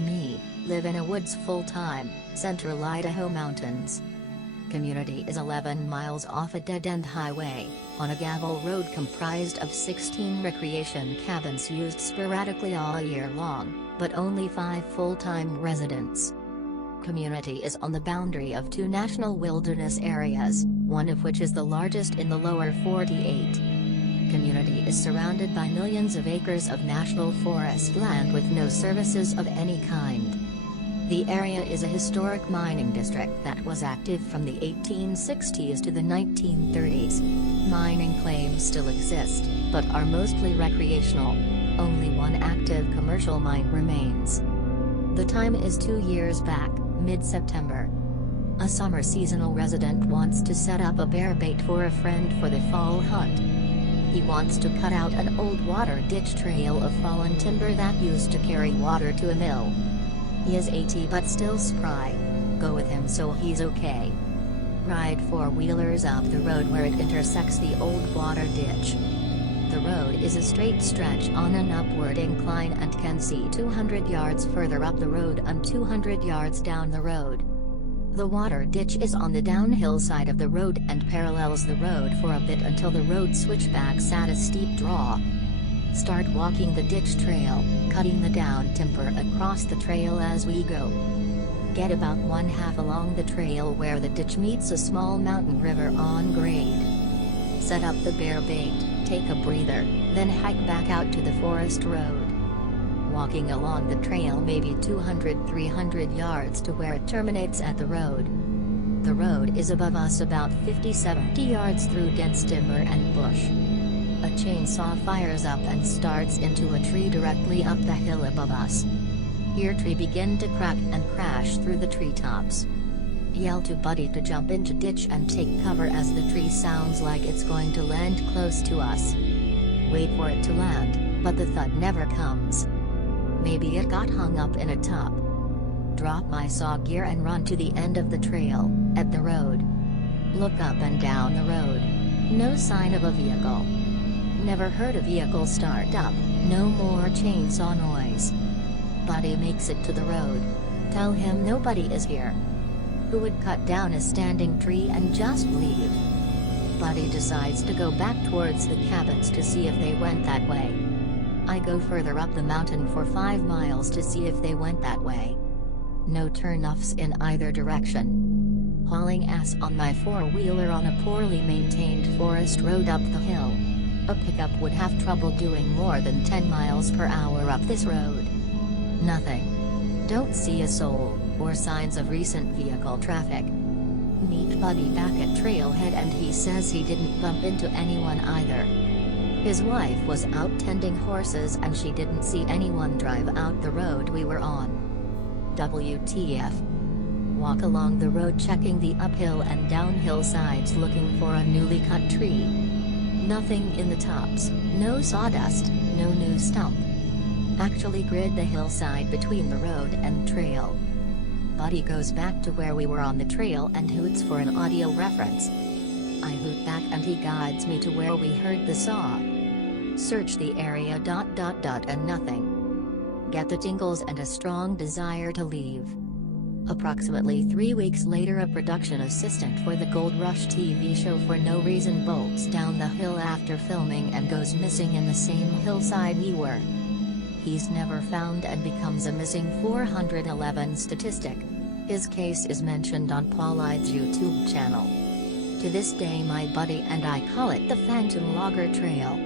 me, live in Innawoods full-time, central Idaho mountains. Community is 11 miles off a dead-end highway, on a gravel road comprised of 16 recreation cabins used sporadically all year long, but only 5 full-time residents. Community is on the boundary of 2 national wilderness areas, one of which is the largest in the lower 48. Community is surrounded by millions of acres of national forest land with no services of any kind. The area is a historic mining district that was active from the 1860s to the 1930s. Mining claims still exist, but are mostly recreational. Only one active commercial mine remains. The time is 2 years back, mid-September. A summer seasonal resident wants to set up a bear bait for a friend for the fall hunt. He wants to cut out an old water ditch trail of fallen timber that used to carry water to a mill. He is 80 but still spry. Go with him so he's okay. Ride 4-wheelers up the road where it intersects the old water ditch. The road is a straight stretch on an upward incline and can see 200 yards further up the road and 200 yards down the road. The water ditch is on the downhill side of the road and parallels the road for a bit until the road switchbacks at a steep draw. Start walking the ditch trail, cutting the down timber across the trail as we go. Get about 1/2 along the trail where the ditch meets a small mountain river on grade. Set up the bear bait, take a breather, then hike back out to the forest road. Walking along the trail maybe 200-300 yards to where it terminates at the road. The road is above us about 50-70 yards through dense timber and bush. A chainsaw fires up and starts into a tree directly up the hill above us. Hear tree begin to crack and crash through the treetops. Yell to Buddy to jump into ditch and take cover as the tree sounds like it's going to land close to us. Wait for it to land, but the thud never comes. Maybe it got hung up in a top. Drop my saw gear and run to the end of the trail, at the road. Look up and down the road. No sign of a vehicle. Never heard a vehicle start up, no more chainsaw noise. Buddy makes it to the road. Tell him nobody is here. Who would cut down a standing tree and just leave? Buddy decides to go back towards the cabins to see if they went that way. I go further up the mountain for 5 miles to see if they went that way. No turnoffs in either direction. Hauling ass on my 4-wheeler on a poorly maintained forest road up the hill. A pickup would have trouble doing more than 10 miles per hour up this road. Nothing. Don't see a soul, or signs of recent vehicle traffic. Meet Buddy back at trailhead and he says he didn't bump into anyone either. His wife was out tending horses and she didn't see anyone drive out the road we were on. WTF. Walk along the road checking the uphill and downhill sides looking for a newly cut tree. Nothing in the tops, no sawdust, no new stump. Actually grid the hillside between the road and trail. Buddy goes back to where we were on the trail and hoots for an audio reference. I hoot back and he guides me to where we heard the saw. Search the area ... and nothing. Get the tingles and a strong desire to leave. Approximately 3 weeks later, a production assistant for the Gold Rush TV show for no reason bolts down the hill after filming and goes missing in the same hillside we were. He's never found and becomes a missing 411 statistic. His case is mentioned on Paulide's YouTube channel. To this day my buddy and I call it the Phantom Logger Trail.